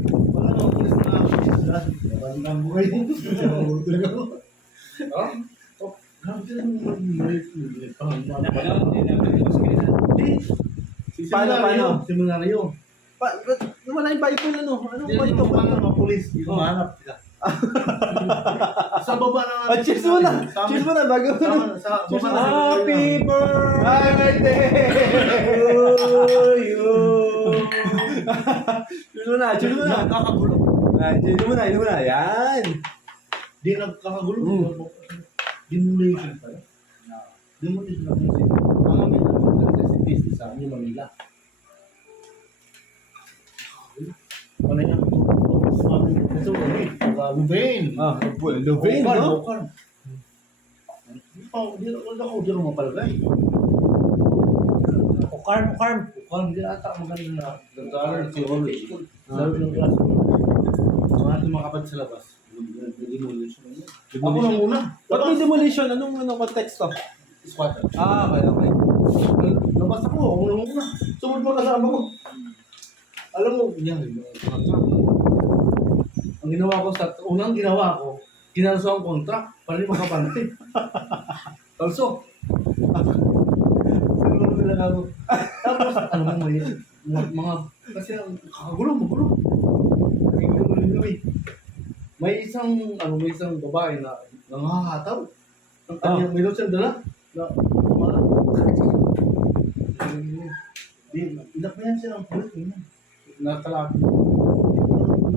Wala naman pulis na parang ang buhay mo. Talaga ako. Oh? Grabe ka naman Paano? Seminaryo. Wala yung Bible ano? Anong Bible? Mga pulis. Humahanap sila. Sa baba na... Cheers mo na! Cheers mo na! Bago mo na! Sa Cheers baba mo na! na... Happy birthday! Cheers mo na! Cheers mo na! Nagkakagulo. Cheers mo na! Cheers mo na! Yan! Di nagkakagulo. Demolition pala. Demolition lang yung mga may nagkakagulo sa Manila. Wala niya. Ito, Louvain. Louvain, no? Bokar. Di ako mapalagay. Bokar, hindi ata maganda na nag-aaral theology. Sabi ng class ko. Mga ating mga kapatid sa labas. Demolition. Ako na muna. Ba't may demolition? Anong konteksto? Squatter. Okay. Labas ako na muna. Sumod mo kasama ko. Alam mo, yan. Ang ginawa ko ginalaso ang contract para di makapante. Also, siguro talaga ako. Tapos, ano mo mga kasi magulo. May isang babae na nangahataw. Ang kanyang may siyang dala na inapayan siya ng pulis. Nakalapit.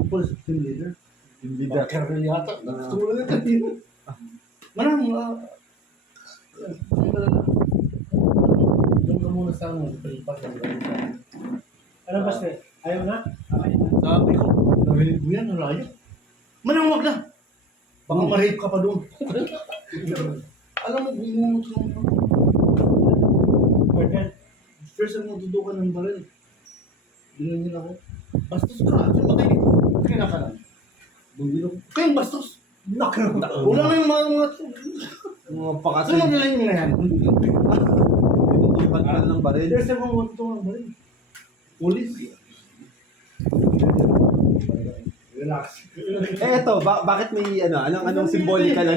Police team leader. Kaya yata. Tumulong na kanina. Manang, doon ka muna sa palipas ng ganito. Ano ba siya? Ayaw na? Sabi ko, narinig mo yan, nalayo. Manang, wag na. Baka ma-rape ka pa doon. Alam mo, bumunot lang ako. First time natutukan ng baril. Dinanyan ako. Bastos ka. Saan ba kayo dito? Kaya ka lang. Bumilo ko. Kayong bastos. Wala na yung mga Mga pakasal. saan maglalang yung mga yan? Ibat pa ng baril. First time ako natutukan ng baril. Police. Relax. Eto, bakit may anong symbolical na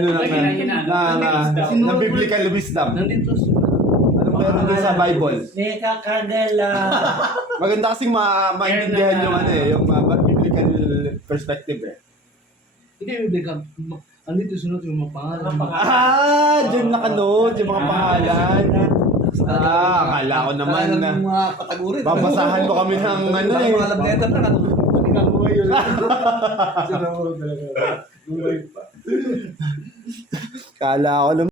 biblical wisdom? Nandito sa... Anong meron din sa Bible? Neka Candela. Maganda kasing maintindihan yung biblical perspective eh. Hindi, andito sunod yung mga pangalan. Diyan nakanood yung mga pangalan. Akala ko naman na mga kategory. babasahan mo kami ng Mga lableta na katulad. Hindi ka mo yun. Sinamuro talaga. Akala ko naman